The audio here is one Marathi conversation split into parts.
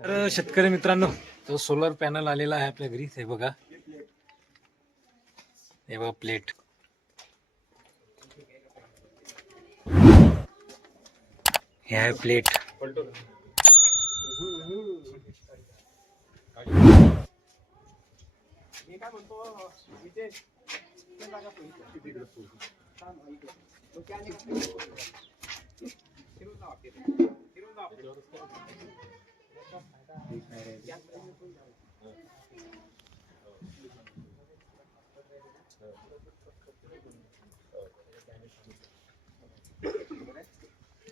तर शेतकरी मित्रांनो, तो सोलर पॅनल आलेला आहे आपल्या घरी. हे बघा, हे बघा प्लेट. हे आहे प्लेट.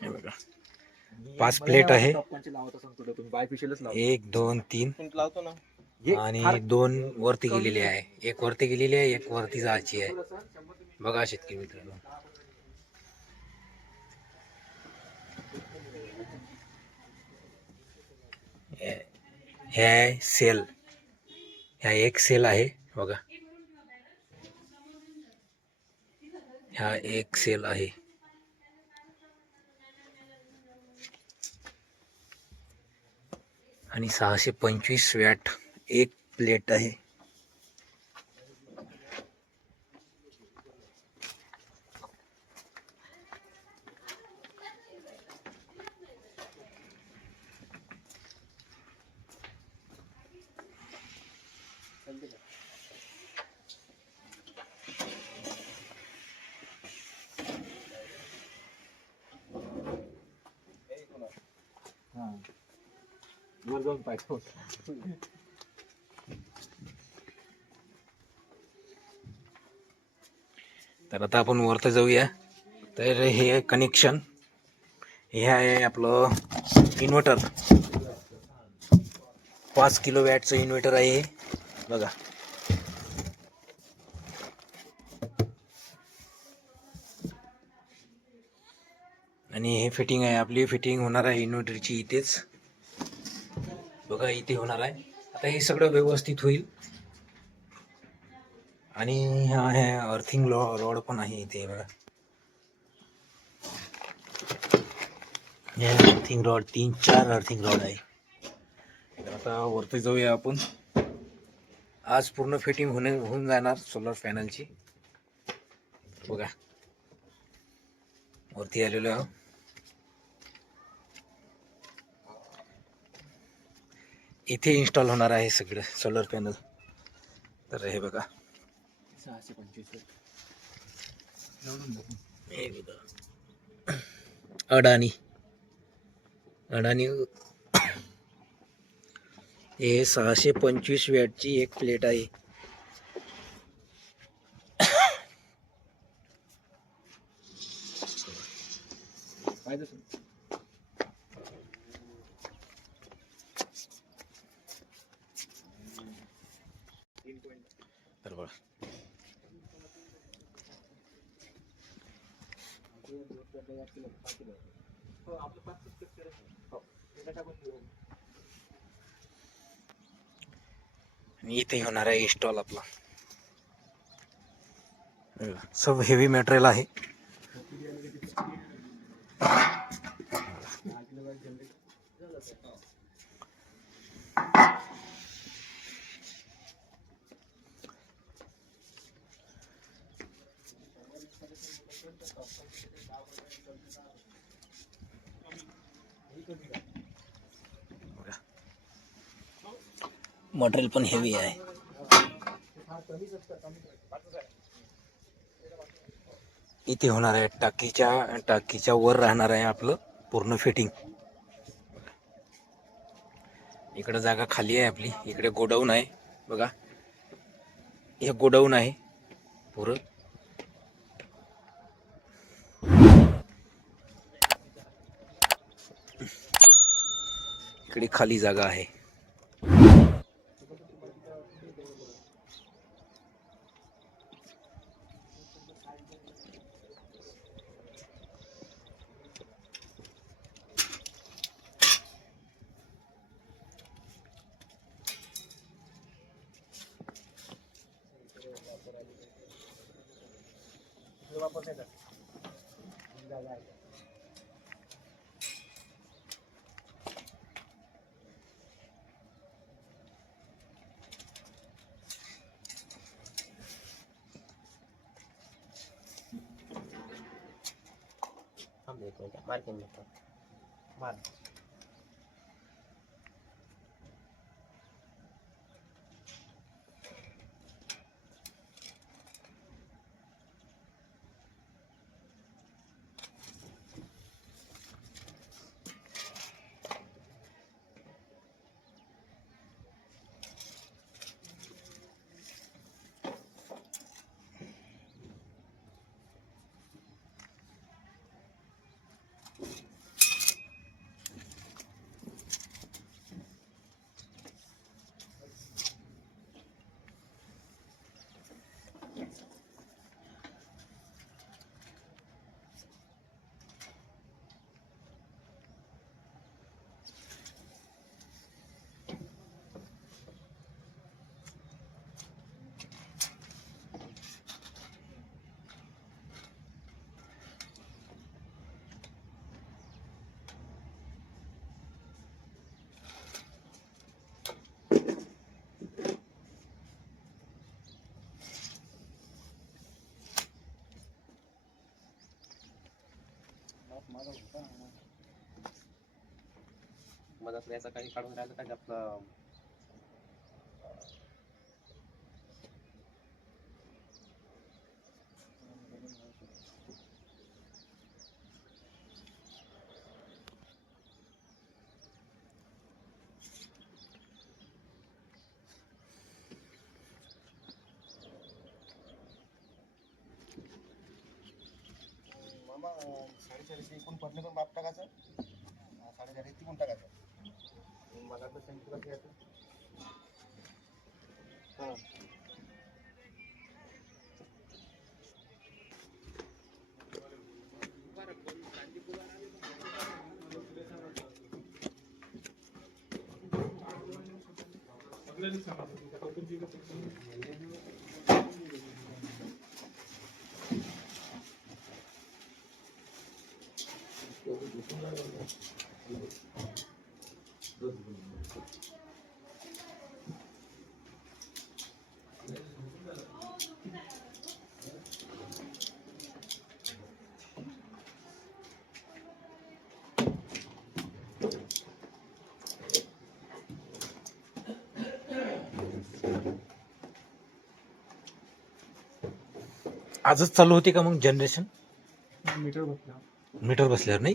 हे बघा, 5 प्लेट आहे. 1 2 3 आणि 2 वरती गेलेली आहे. एक वरती गेलेली आहे, एक वरती जायची आहे. बघा शेतकरी मित्रांनो, हे आहे सेल. ह्या एक सेल आहे बघा, ह्या एक सेल आहे. आणि 625 वॅट एक प्लेट आहे. तर आता आपण वरती जाऊया. तर हे कनेक्शन, हे आहे आपलं इन्व्हर्टर. 5 किलो वॅटचं इन्व्हर्टर आहे बघा. आणि हे फिटिंग आहे, आपली फिटिंग होणार आहे इन्व्हर्टरची इथेच बघा, इथे होणार आहे. आता हे सगळं व्यवस्थित होईल. आणि हा आहे अर्थिंग रॉड पण आहे इथे बघा. हे अर्थिंग रॉड 3-4 अर्थिंग रॉड आहे. तर आता वरती जाऊया आपण. आज पूर्ण फिटिंग होऊन जाणार सोलर पॅनलची बघा. वरती आलेलो आहोत. इथे इन्स्टॉल होणार आहे सगळं सोलर पॅनल. तर हे बघा, 625 हे बघा, अडाणी हे 625 वॅटची एक प्लेट आहे. तर बघा, इथे होणार आहे इन्स्टॉल आपला. सब हेवी मटेरियल आहे. मटेरियल पण हेवी आहे. इथे होणार आहे टाकीच्या वर राहणार आहे आपलं पूर्ण फिटिंग. इकडे जागा खाली आहे आपली. इकडे गोडाऊन आहे बघा, हे गोडाऊन आहे पुरं. इकडे खाली जागा आहे. मार्किंग मार मधात याचा काही काढून राहिलं का आपलं मामा 4.5 एकूण पडले पण बाप टाकायचं 4.5 तिकून टाकायचं मला तर सांगितलं की हां आजच चालू होती का मग जनरेशन? मीटर मीटर बसल्यावर नाही.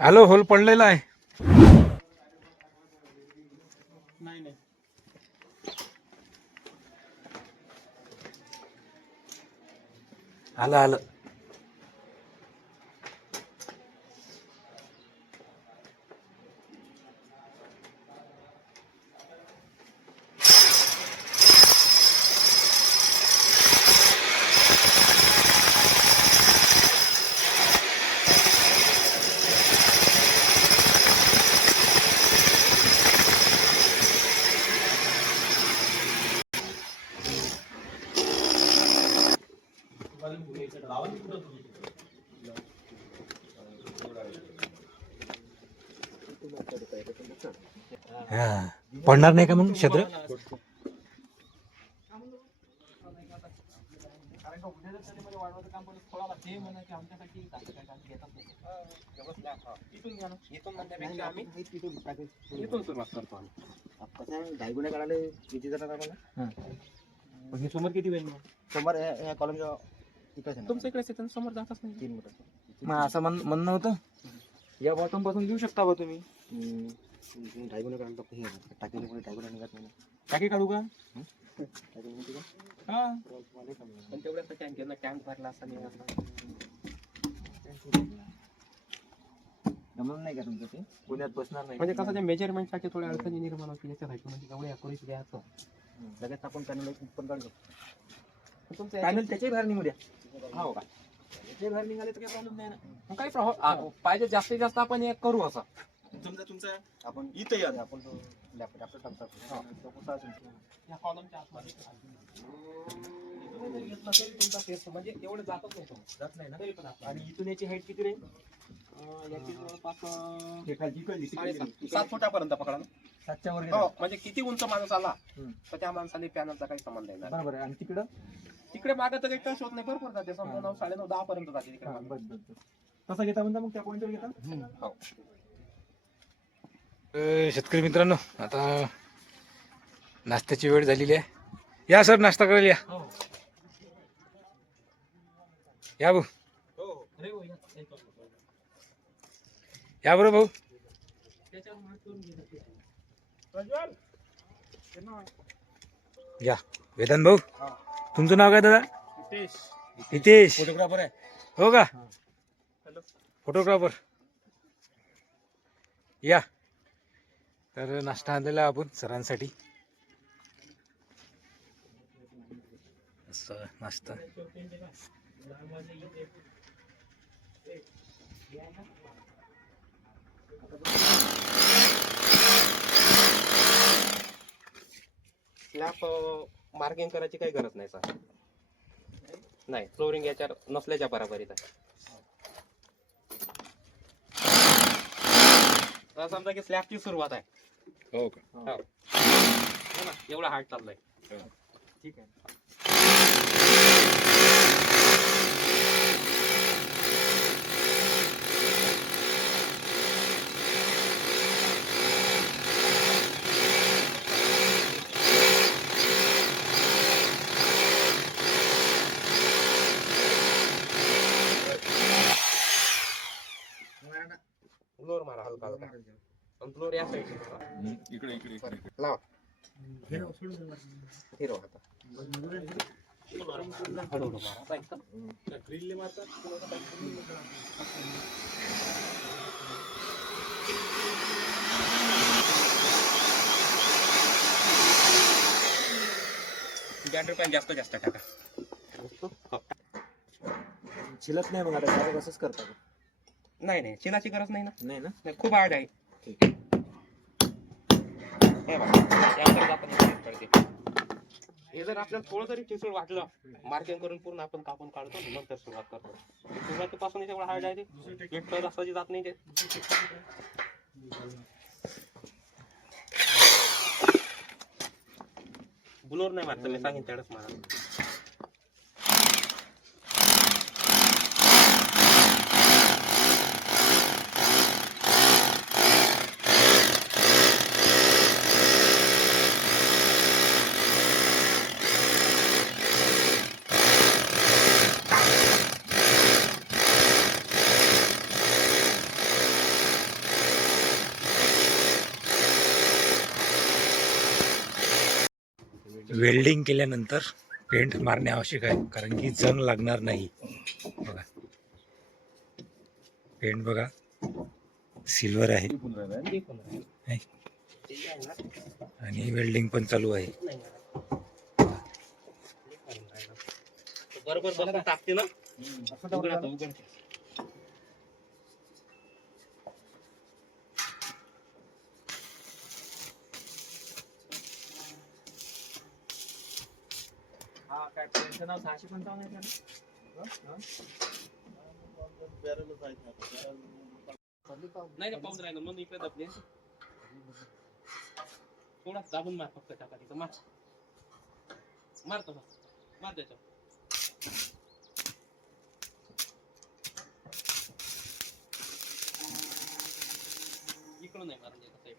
हॅलो, होल पडलेला आहे. नाही आलं आलं. हा, पडणार नाही का मग छत्र? समोर किती वेळ समोर ह्या कॉलेज इकडे आहे तुमच्या इकडे शेतात समोर जातच नाही. 3 मीटर. मग असं म्हणणं होतं या बॉटम पासून घेऊ शकता बा तुम्ही. ड्रायव्हर काढतो हे टाकीने कोणी ड्रायव्हर निघत नाही ना. टाकी काढू का? टाकीने माहिती का? हा मला कमी आहे. पण तेवढ्याच टँक टँक भरला असा नाही असा. जमलं नाही का तुमचं ते? पुण्यात बसणार नाही म्हणजे कसं ते मेजरमेंटसाठी थोड्या अडचणी निर्माण होतील याच्यासाठी. म्हणजे एवढे अकोरीत घ्यायचं. लगेच आपण पॅनल उत्पन्न काढतो. तुमचं पॅनल त्याच्याही बाहेर निघू द्या. हो का? त्याच्याही बाहेर निघाले तर काही प्रॉब्लेम नाही ना. मग काही प्रॉब्लेम पाहिजे जास्तीत जास्त आपण एक करू असं. समजा तुमचा आपण इथे या आपण तो लॅपटॉप टाकतो. या कॉलमच्या आतमध्ये घेतला तरी तुमचा टेस्ट म्हणजे एवढं जातच नाही तुम्ही. जात नाही ना. तरी पण आपण आणि इथून याची हाईट किती राहील? याची जवळपास हे खालची इकडली, तिकडली. 7 फुटापर्यंत पकडा ना. 7च्या वर हो गेला. म्हणजे किती उंच माणूस आला हम्म. तर त्या माणसाने पॅनलचा काही संबंध नाही. बरोबर आहे. आणि तिकडं तिकडे मागं तर काही टच होत नाही. भरपूर जाते. समजा 9, 9:30, 10 पर्यंत जाते तिकडे हा, मागं. बस बस बस. तसा घेता म्हणता मग त्या पॉईंटवर घेता. हो. शेतकरी मित्रांनो, आता नाश्त्याची वेळ झालेली आहे. या सर, नाश्ता करायला या. हो. या भाऊ, अरे हो, या. या बरं भाऊ. त्याच्यावर मार्क करून घे. या वेदांत भाऊ. तुमचं नाव काय दादा? हितेश. फोटोग्राफर आहे. हो का? हॅलो. फोटोग्राफर. या. तर नाश्ता आणलेला आपण सरांसाठी. असं नाश्ता. स्लॅब मार्किंग करायची काही गरज नाही सर. नाही, फ्लोरिंग याच्या नसल्याच्या बरोबरीत आहे. तर समजा की स्लॅबची सुरुवात आहे. हो का? हो ना, एवढा हार्ड चाललाय. ठीक आहे. फ्लोर मारा हलका हलका. आणि फ्लोर या साईड इकडे इकडे इकडे. लावा. हिरो आता हळूहळू मारा. आता एकदम. बॅटर पॅन जास्त जास्त टाका. शिलत नाही मग आता डायरेक्ट असंच करता का? नाही नाही, चिलाची गरज नाही ना. नाही ना. नाही, खूप हार्ड आहे. ठीक आहे. हे बघा, यानंतर आपण हे कळते. हे जर आपल्याला थोडं जरी ठिसूळ वाटलं, मार्किंग करून पूर्ण आपण कापून काढतो नंतर सुरुवात करतो. सुरुवातीपासून एवढं हार्ड आहे ते. एक तर असं जात नाही ते. ब्लोर नाही मारत मी सांगेन तेवढंच मारा. वेल्डिंग केल्यानंतर पेंट मारणे आवश्यक आहे, कारण की जंग लागणार नाही. बघा पेंट बघा, सिल्वर आहे है? आणि वेल्डिंग पण चालू आहे. बरोबर बरोबर टाकते ना. उघडते, उघडते. हा काय पेंटचं नाव 655 आहे का? नाही ना, पाऊस राहिला म्हणून इकडे दबले. थोडा दाबून मार फक्त टाका तिथं. मार मार तसा मार त्याच्या. इकडून नाही मारून देत साईड.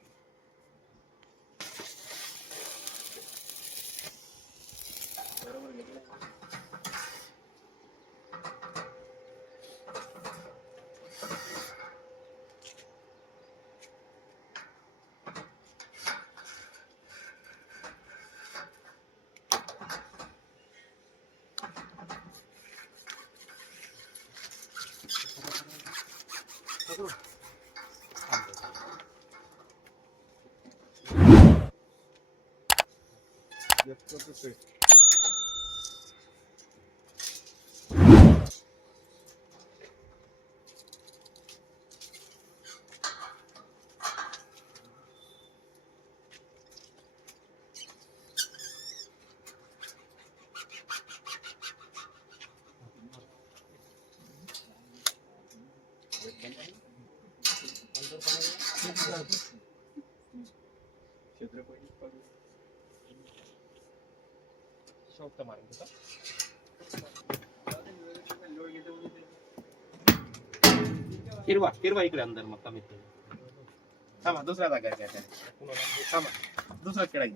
हिरवा हिरवा इकडे अंदर मग कमीत कमी. थांबा दुसऱ्या जागेवर घ्या त्याने. थांबा दुसरा खेळा घे.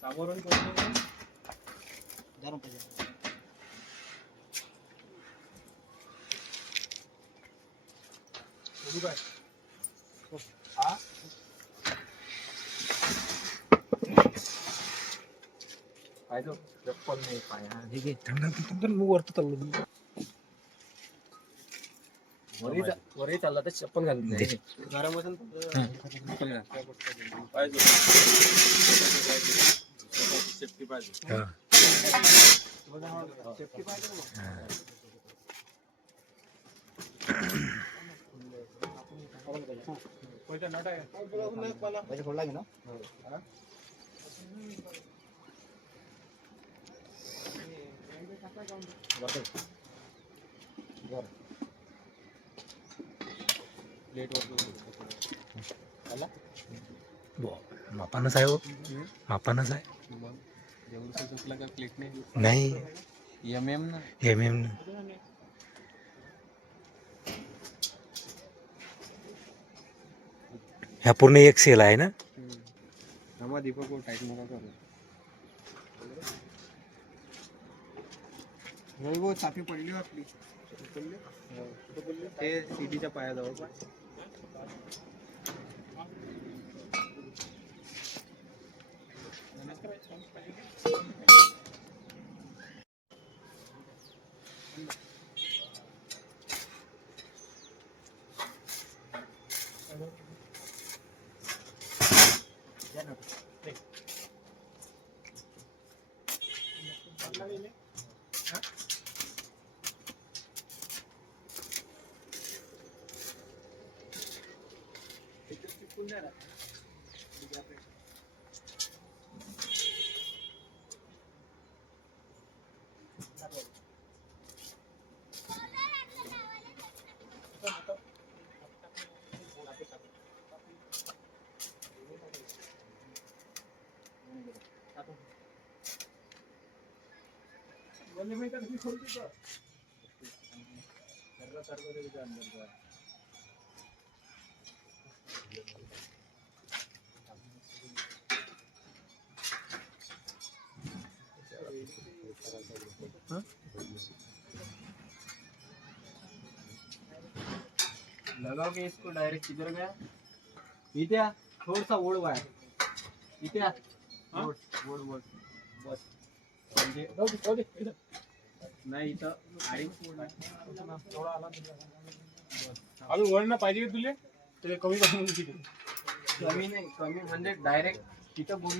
सामोरून चप्पल नाही पाया हे घे थंड मी वरती चाललो वरही चालला तर चप्पल घालून दे. घरामधून सेफ्टी पाहिजे. हा. सेफ्टी पाहिजे. सोडला की ना मापानच आहे हो मापानच आहे नाही MM ना MM ह्या पूर्ण एक सेल आहे ना दीपक टाईट नका करू. वो चापी पडली आपली ते सीडीच्या पायाजवळ पण लगाओगे इसको डायरेक्ट किधर गया इथे थोडसा ओढ बाहेर इथे ओढ बस म्हणजे नाही इथं अजून वळणं पाहिजे का तुले ते कमी कमी नाही कमी म्हणजे डायरेक्ट तिथं बोल